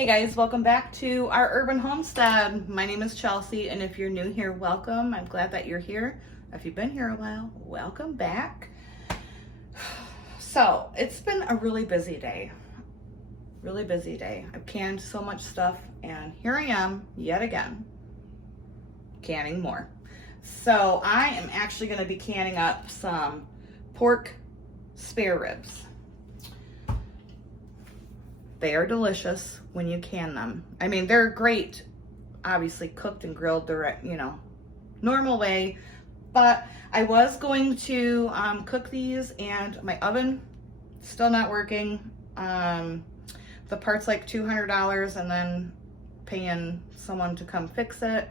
Hey guys, welcome back to our urban homestead. My name is Chelsea, and if you're new here, welcome. I'm glad that you're here. If you've been here a while, welcome back. So it's been a really busy day. I've canned so much stuff, and here I am yet again canning more. So I am actually going to be canning up some pork spare ribs. They are delicious when you can them. I mean, they're great, obviously cooked and grilled direct, normal way. But I was going to cook these, and my oven still not working. The part's like $200, and then paying someone to come fix it.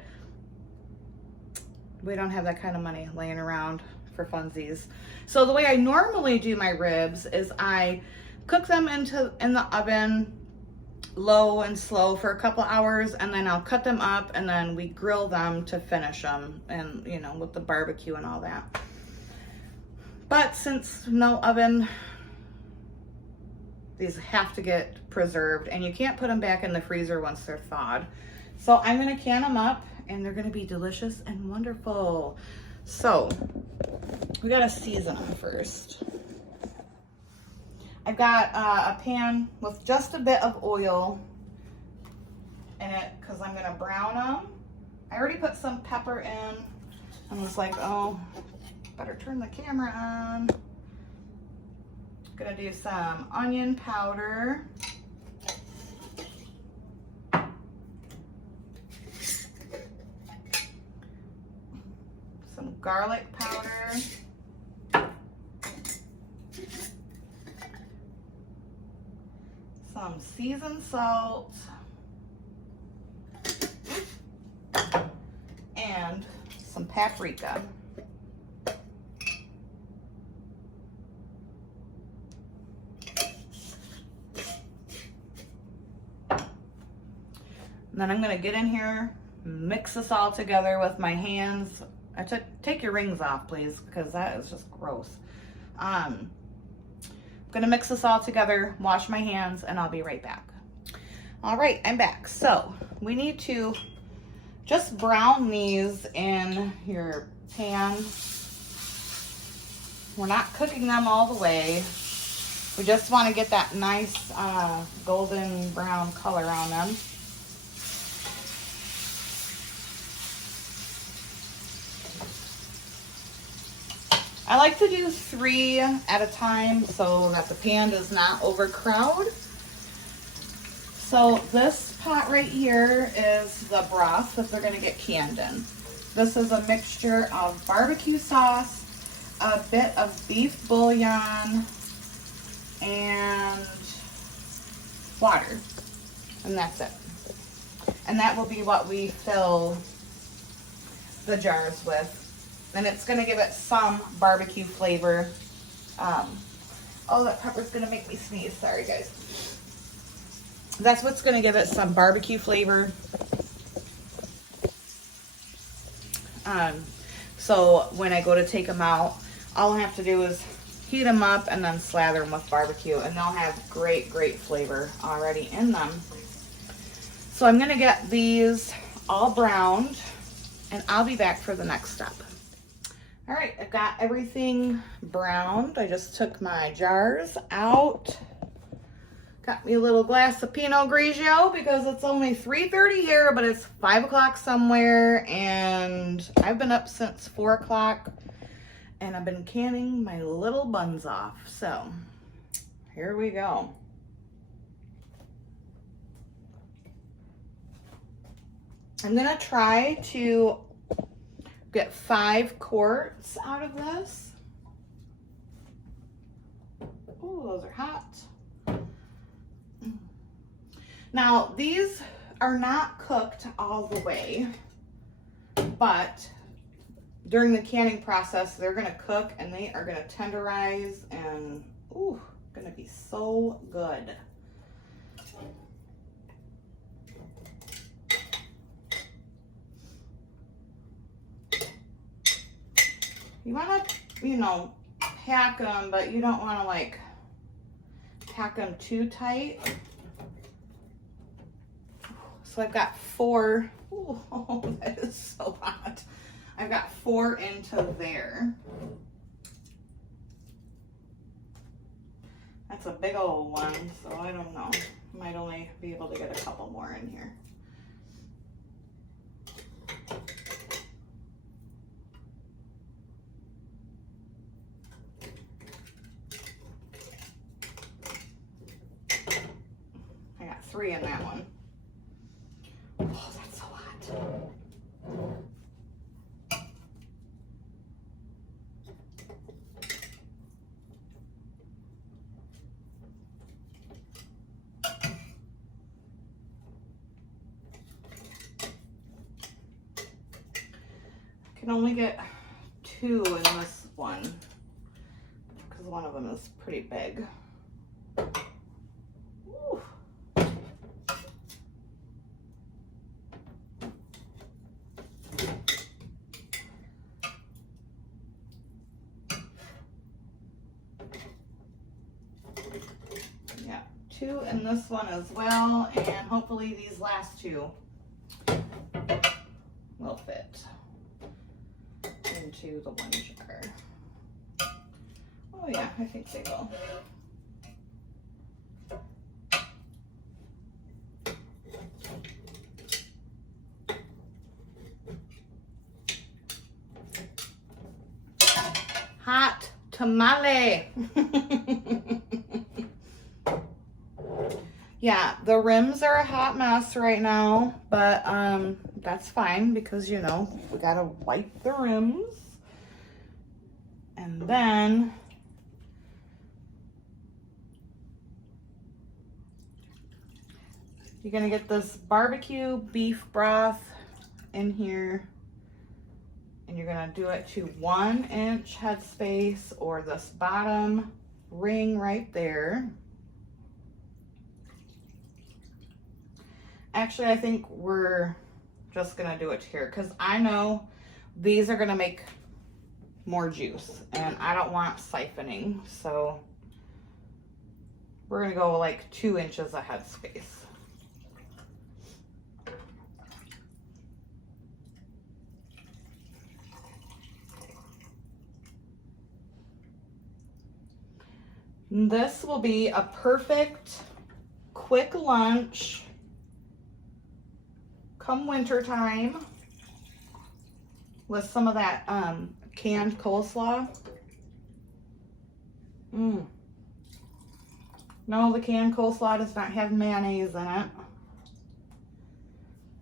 We don't have that kind of money laying around for funsies. So the way I normally do my ribs is I cook them in the oven low and slow for a couple hours, and then I'll cut them up, and then we grill them to finish them, and with the barbecue and all that. But since no oven, these have to get preserved, and you can't put them back in the freezer once they're thawed. So I'm gonna can them up, and they're gonna be delicious and wonderful. So we gotta season them first. I've got a pan with just a bit of oil in it because I'm gonna brown them. I already put some pepper in. I was like, oh, better turn the camera on. Gonna do some onion powder. Some garlic powder. Some seasoned salt, and some paprika. And then I'm going to get in here, mix this all together with my hands. Take your rings off, please, because that is just gross. I'm gonna mix this all together, wash my hands, and I'll be right back. All right, I'm back. So we need to just brown these in your pan. We're not cooking them all the way. We just want to get that nice golden brown color on them. I like to do 3 at a time so that the pan does not overcrowd. So this pot right here is the broth that they're gonna get canned in. This is a mixture of barbecue sauce, a bit of beef bouillon, and water, and that's it. And that will be what we fill the jars with. And it's going to give it some barbecue flavor. Oh, that pepper's going to make me sneeze. Sorry, guys. That's what's going to give it some barbecue flavor. So when I go to take them out, all I have to do is heat them up and then slather them with barbecue. And they'll have great, great flavor already in them. So I'm going to get these all browned, and I'll be back for the next step. All right, I've got everything browned. I just took my jars out. Got me a little glass of Pinot Grigio because it's only 3:30 here, but it's 5 o'clock somewhere, and I've been up since 4 o'clock, and I've been canning my little buns off. So here we go. I'm gonna try to get 5 quarts out of this. Oh, those are hot. Now, these are not cooked all the way, but during the canning process, they're gonna cook and they are gonna tenderize, and ooh, gonna be so good. You want to, pack them, but you don't want to pack them too tight. So I've got 4. Ooh, oh, that is so hot. I've got 4 into there. That's a big old one, so I don't know. Might only be able to get a couple more in here. I got 3 in that one. Oh, that's so hot. I can only get 2 in this one because one of them is pretty big. Ooh. Yeah, 2 in this one as well, and hopefully these last 2 will fit into the one jar. Oh yeah, I think they will. Hot tamale. Yeah, the rims are a hot mess right now, but that's fine because, you know, we gotta wipe the rims. And then you're gonna get this barbecue beef broth in here, and you're gonna do it to 1 inch headspace or this bottom ring right there. Actually, I think we're just gonna do it here because I know these are gonna make more juice and I don't want siphoning, so we're gonna go like 2 inches of headspace. This will be a perfect quick lunch come winter time with some of that canned coleslaw. No, the canned coleslaw does not have mayonnaise in it.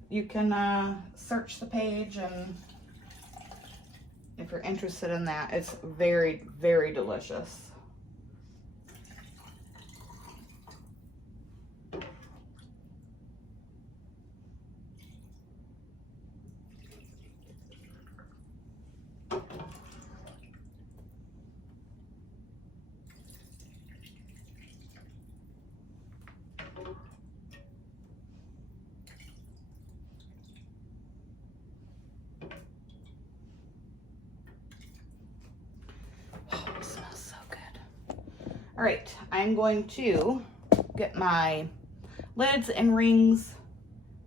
You can search the page, and if you're interested in that, it's very, very delicious. All right, I'm going to get my lids and rings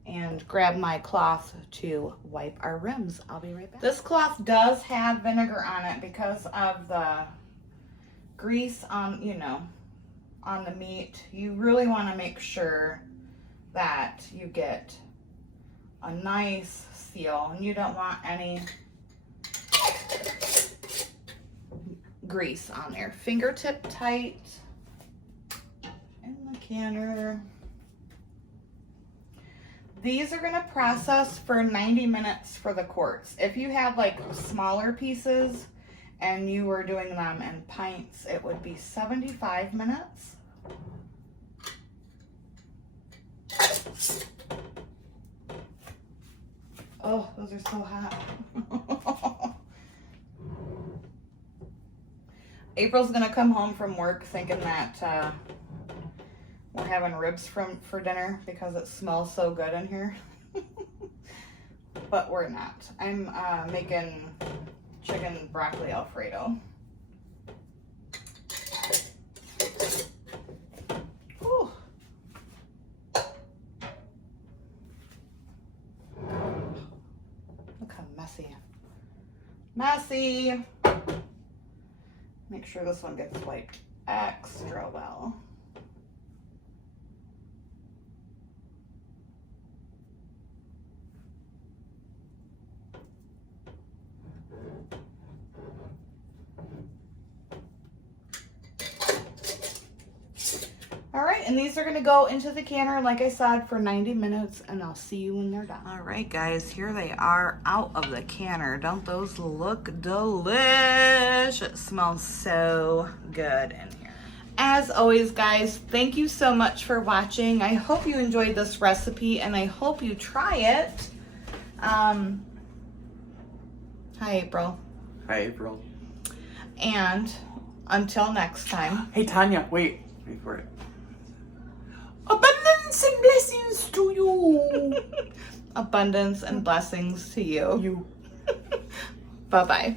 and grab my cloth to wipe our rims. I'll be right back. This cloth does have vinegar on it because of the grease on, you know, on the meat. You really want to make sure that you get a nice seal, and you don't want any grease on there. Fingertip tight in the canner. These are going to process for 90 minutes for the quarts. If you had like smaller pieces and you were doing them in pints, it would be 75 minutes. Oh, those are so hot. April's gonna come home from work thinking that we're having ribs for dinner because it smells so good in here. But we're not. I'm making chicken broccoli Alfredo. messy. Messy. Make sure this one gets wiped extra well. All right, and these are gonna go into the canner, like I said, for 90 minutes, and I'll see you when they're done. All right, guys, here they are out of the canner. Don't those look delish? It smells so good in here. As always, guys, thank you so much for watching. I hope you enjoyed this recipe, and I hope you try it. Hi, April. Hi, April. And until next time. Hey, Tanya, wait for it. Abundance and blessings to you. Abundance and blessings to you. Bye-bye.